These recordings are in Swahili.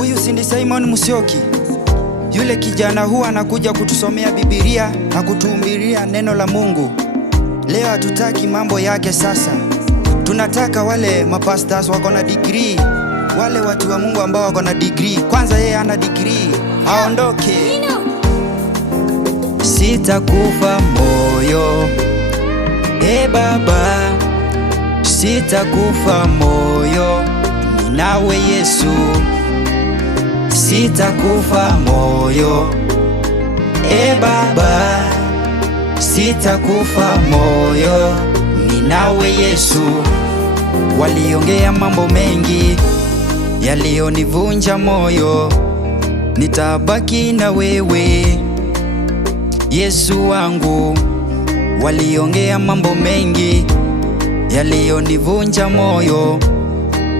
Huyu si Simon Musyoki? Yule kijana huwa anakuja kutusomea Biblia na kutuhubiria neno la Mungu. Leo hatutaki mambo yake sasa. Tunataka wale mapastors wako na degree, wale watu wa Mungu ambao wako na degree. Kwanza yeye ana degree, aondoke. Sitakufa moyo, Baba, sitakufa moyo, ninawe Yesu. Sitakufa moyo, Baba, sitakufa moyo, ninawe Yesu. Waliongea mambo mengi yaliyonivunja moyo, nitabaki na wewe Yesu wangu. Waliongea mambo mengi yaliyonivunja moyo,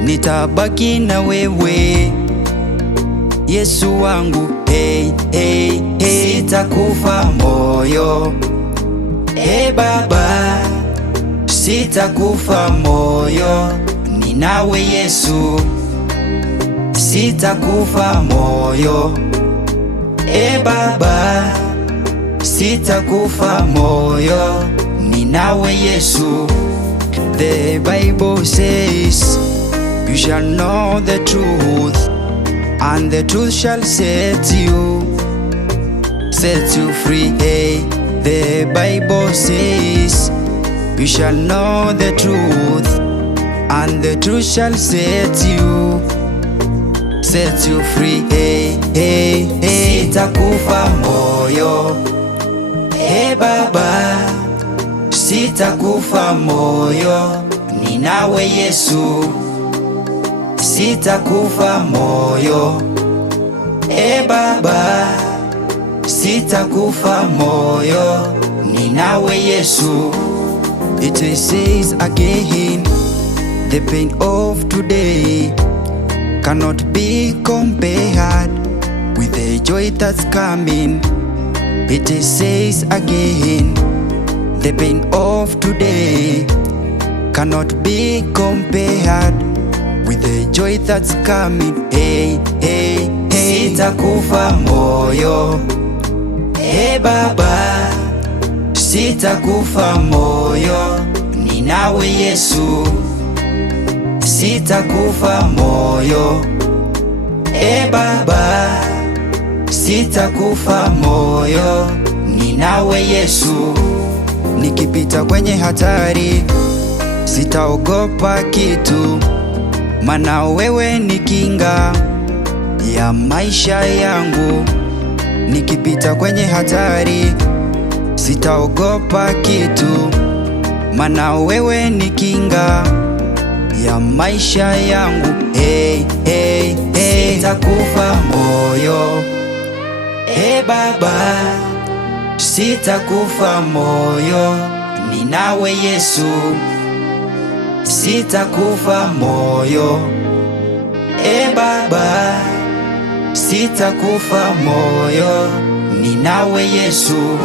nitabaki na wewe Yesu wangu. Hey, hey, hey. Sitakufa moyo, Baba, sitakufa moyo, ninawe Yesu. Sitakufa moyo, Baba, sitakufa moyo, ninawe Yesu. The Bible says, you shall know the truth, and the truth shall set you free. Hey, the Bible says, you shall know the truth, and the truth shall set you free. Hey, hey, hey. Sitakufa moyo, Baba, sitakufa moyo, ninawe Yesu. Sitakufa moyo, Baba, sitakufa moyo, ninawe Yesu. It says again, the pain of today cannot be compared with the joy that's coming. It says again, the pain of today cannot be compared with the joy that's coming. Hey, hey, hey. Sitakufa moyo, Baba, sitakufa moyo, ninawe Yesu. Sitakufa moyo, Baba, sitakufa moyo, ninawe Yesu. Nikipita kwenye hatari, sitaogopa kitu, maana wewe ni kinga ya maisha yangu. Nikipita kwenye hatari, sitaogopa kitu, maana wewe ni kinga ya maisha yangu. Hey, hey, hey. Sitakufa moyo, Baba, sitakufa moyo, ninawe Yesu. Sitakufa moyo, Baba, sitakufa moyo, ninawe Yesu.